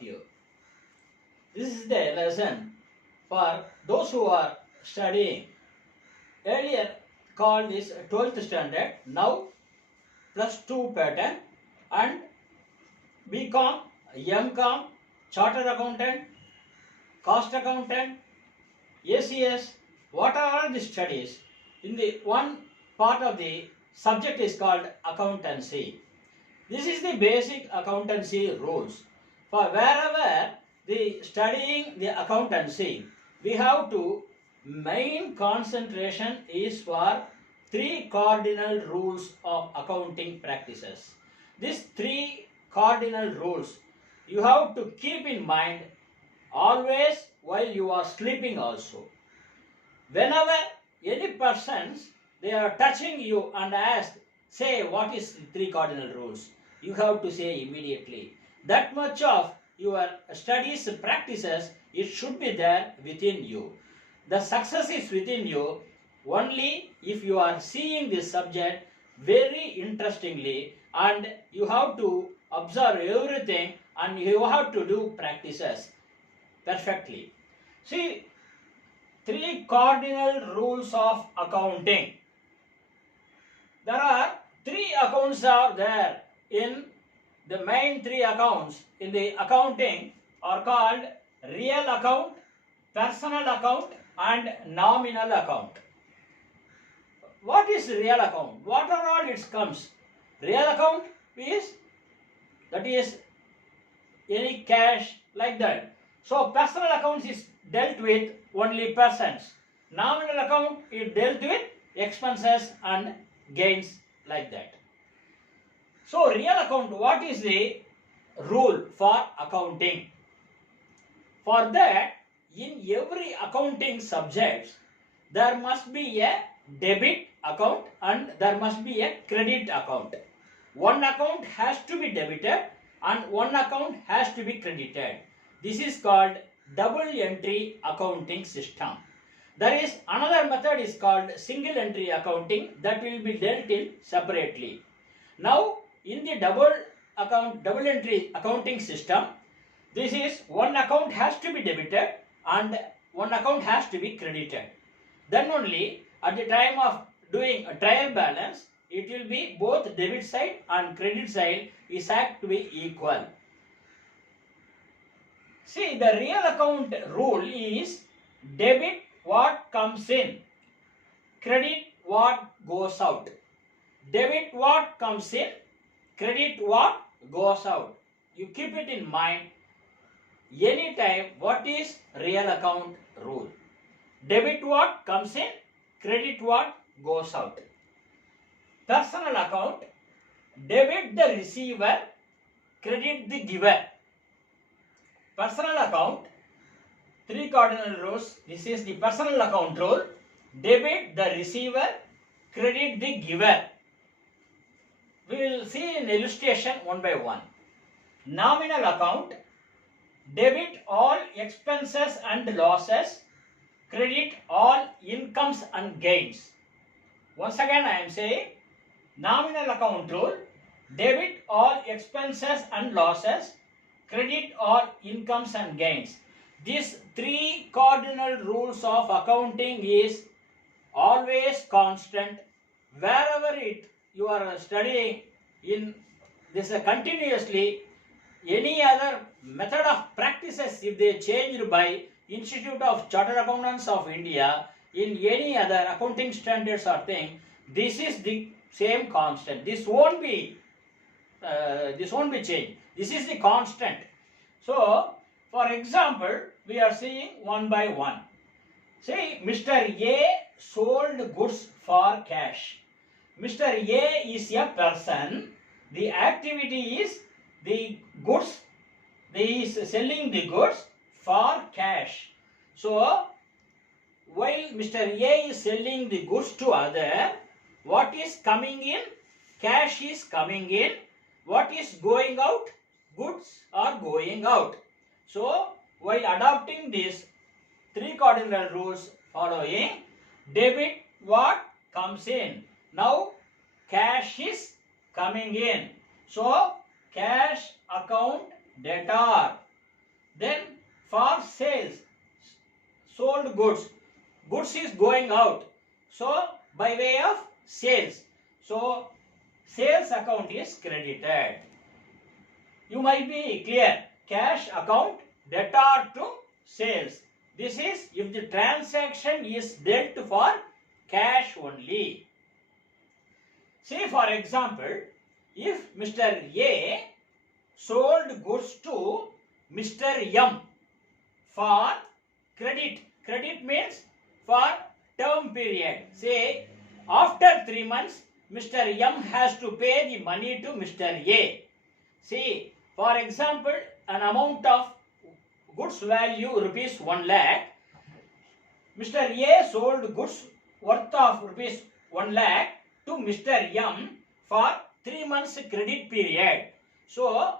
you. This is the lesson for those who are studying. Earlier called this 12th standard, now plus 2 pattern, and BCom, MCom, Chartered Accountant, Cost Accountant, ACS. What are all the studies? In the one part of the subject is called accountancy. This is the basic accountancy rules. For wherever the studying the accountancy, we have to main concentration is for 3 cardinal rules of accounting practices. These 3 cardinal rules you have to keep in mind always while you are sleeping also. Whenever any persons they are touching you and ask, say what is the 3 cardinal rules, you have to say immediately. That much of your studies practices, it should be there within you. The success is within you only if you are seeing this subject very interestingly, and you have to observe everything and you have to do practices perfectly. See, 3 cardinal rules of accounting. There are 3 accounts are there in the main 3 accounts in the accounting are called real account, personal account and nominal account. What is real account? What are all its comes? Real account is, that is any cash like that. So personal accounts is dealt with only persons. Nominal account is dealt with expenses and gains like that. So real account, what is the rule for accounting? For that, in every accounting subjects, there must be a debit account and there must be a credit account. One account has to be debited and one account has to be credited. This is called double entry accounting system. There is another method is called single entry accounting that will be dealt in separately. Now in the double entry accounting system, this is one account has to be debited and one account has to be credited. Then only at the time of doing a trial balance, it will be both debit side and credit side is have to be equal. See, the real account rule is debit what comes in, credit what goes out. Debit what comes in, credit what goes out. You keep it in mind anytime what is real account rule. Debit what comes in, credit what goes out. Personal account, debit the receiver, credit the giver. Personal account, 3 cardinal rules. This is the personal account rule. Debit the receiver, credit the giver. We will see in illustration one by one. Nominal account, debit all expenses and losses, credit all incomes and gains. Once again I am saying, nominal account rule, debit all expenses and losses, credit all incomes and gains. These 3 cardinal rules of accounting is always constant. Wherever you are studying in this continuously, any other method of practices if they changed by Institute of Chartered Accountants of India in any other accounting standards or thing, this is the same constant. This won't be changed. This is the constant. So, for example, we are seeing one by one. Say, Mr. A sold goods for cash. Mr. A is a person. The activity is the goods. He is selling the goods for cash. So, while Mr. A is selling the goods to other, what is coming in? Cash is coming in. What is going out? Goods are going out. So, while adopting these 3 cardinal rules following, debit what comes in. Now, cash is coming in. So, cash account debtor. Then for sales, sold goods, goods is going out. So by way of sales. So sales account is credited. You might be clear. Cash account debtor to sales. This is if the transaction is dealt for cash only. Say for example, if Mr. A sold goods to Mr. M for credit. Credit means for term period. Say after 3 months, Mr. M has to pay the money to Mr. A. See, for example, an amount of goods value rupees 1 lakh. Mr. A sold goods worth of rupees 1 lakh to Mr. M for 3 months credit period. So,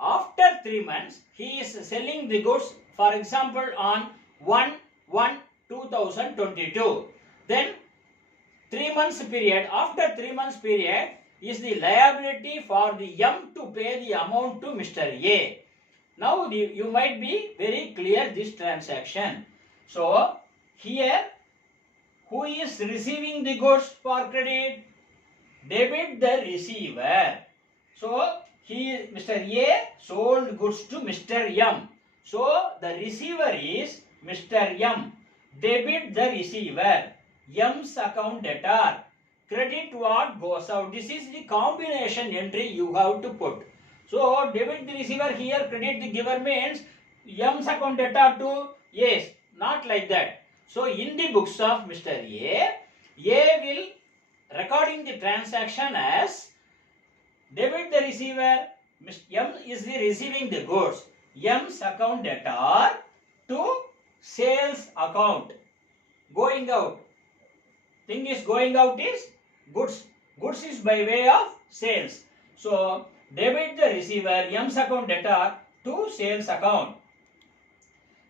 after 3 months, he is selling the goods, for example, on 1/1/2022. Then 3 months period, after 3 months period is the liability for the M to pay the amount to Mr. A. Now you might be very clear this transaction. So here who is receiving the goods for credit? Debit the receiver. So Mr. A sold goods to Mr. M. So the receiver is Mr. M. Debit the receiver. M's account debtor. Credit what goes out. This is the combination entry you have to put. So debit the receiver here, credit the giver means M's account debtor to A's. Not like that. So in the books of Mr. A will recording the transaction as debit the receiver. M is the receiving the goods. M's account debtor to sales account. Going out. Thing is going out is goods. Goods is by way of sales. So debit the receiver, M's account debtor to sales account.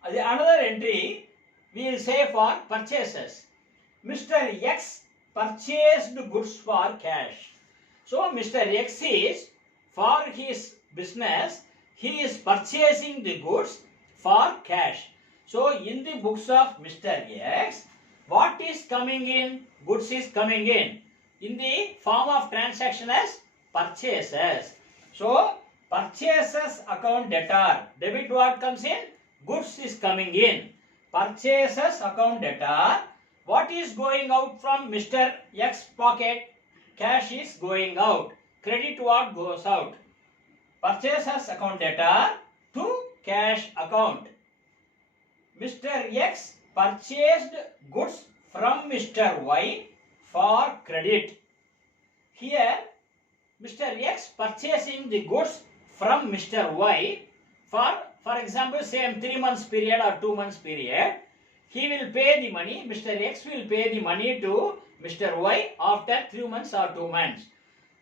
Another entry we will say for purchases. Mr. X purchased goods for cash. So Mr. X is for his business, he is purchasing the goods for cash. So in the books of Mr. X, what is coming in? Goods is coming in the form of transaction as purchases. So purchases account debtor. Debit what comes in? Goods is coming in. Purchases account debtor. What is going out from Mr. X pocket? Cash is going out. Credit what goes out? Purchases account debtor to cash account. Mr. X purchased goods from Mr. Y for credit. Here Mr. X purchasing the goods from Mr. Y for example same 3 months period or 2 months period. He will pay the money, Mr. X will pay the money to Mr. Y after 3 months or 2 months.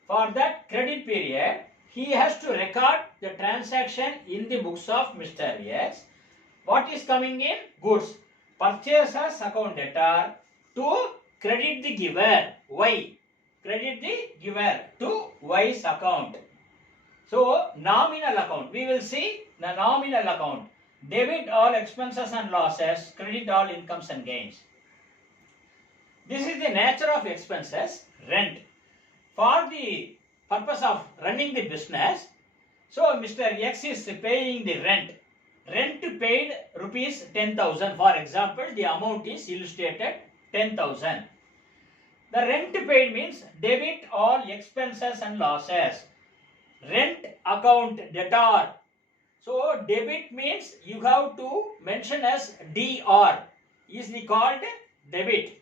For that credit period, he has to record the transaction in the books of Mr. X. What is coming in? Goods. Purchases account debtor to credit the giver, Y. Credit the giver to Y's account. So, nominal account. We will see the nominal account. Debit all expenses and losses, credit all incomes and gains. This is the nature of expenses, rent. For the purpose of running the business, so Mr. X is paying the rent. Rent paid rupees 10,000. For example, the amount is illustrated 10,000. The rent paid means debit all expenses and losses. Rent account debtor. So debit means you have to mention as DR. Is called debit.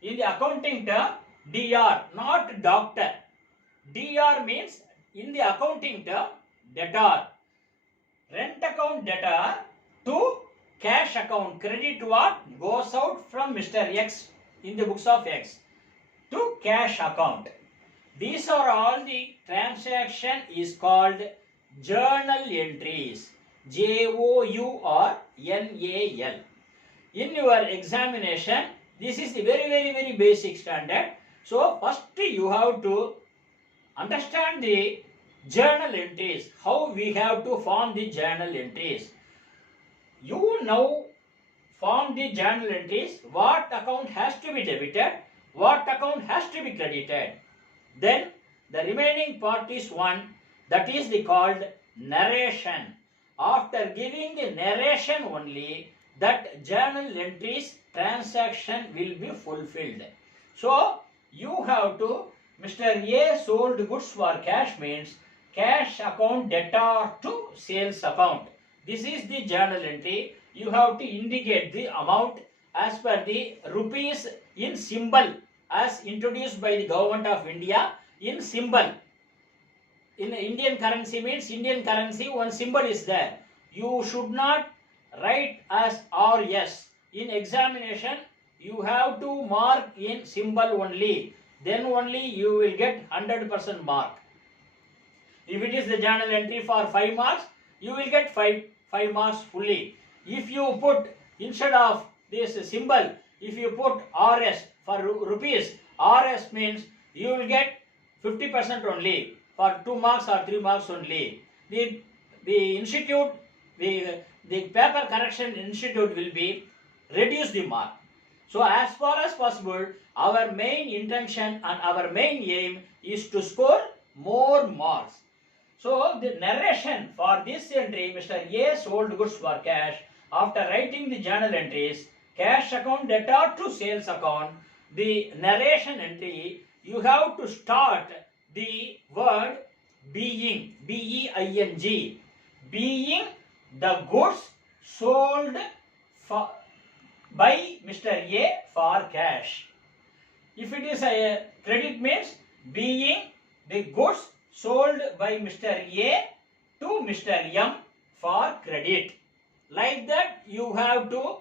In the accounting term, DR, not doctor. DR means in the accounting term, debtor. Rent account debtor to cash account. Credit what goes out from Mr. X in the books of X to cash account. These are all the transaction is called journal entries. JOURNAL. In your examination, this is the very basic standard. So first you have to understand the journal entries, how we have to form the journal entries. you now form the journal entries, what account has to be debited, what account has to be credited. Then the remaining part is one, that is called narration. After giving the narration only, that journal entries transaction will be fulfilled. So you have to, Mr. A sold goods for cash means cash account debtor to sales account. This is the journal entry. You have to indicate the amount as per the rupees in symbol as introduced by the government of India in symbol. In Indian currency means Indian currency, one symbol is there. You should not write as RS. In examination, you have to mark in symbol only. Then only you will get 100% mark. If it is the journal entry for 5 marks, you will get 5 marks fully. If you put, instead of this symbol, if you put RS for rupees, RS means you will get 50% only for 2 marks or 3 marks only. The institute, the paper correction institute will be reduce the mark. So as far as possible, our main intention and our main aim is to score more marks. So the narration for this entry, Mr. A sold goods for cash. After writing the journal entries, cash account debtor to sales account, the narration entry, you have to start the word being, B-E-I-N-G, being the goods sold for, by Mr. A for cash. If it is a credit means being the goods sold by Mr. A to Mr. M for credit. Like that you have to,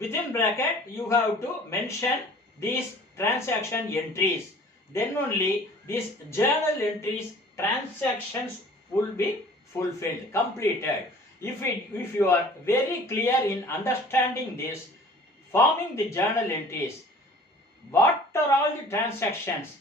within bracket, you have to mention these transaction entries. Then only these journal entries transactions will be fulfilled, completed. If you are very clear in understanding this, forming the journal entries, what are all the transactions?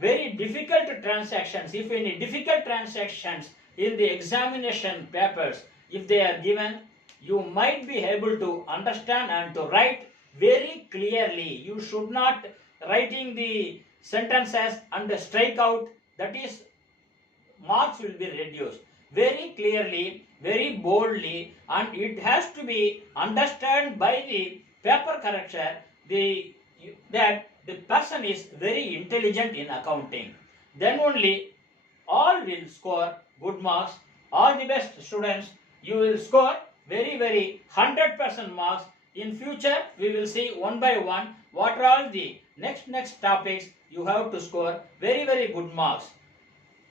Very difficult transactions. If any difficult transactions in the examination papers, if they are given, you might be able to understand and to write very clearly. You should not writing the sentences and strike out, that is marks will be reduced. Very clearly, very boldly, and it has to be understood by the paper corrector that the person is very intelligent in accounting. Then only all will score good marks. All the best students, you will score very 100% marks. In future, we will see one by one what are all the next topics you have to score very good marks.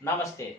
Namaste.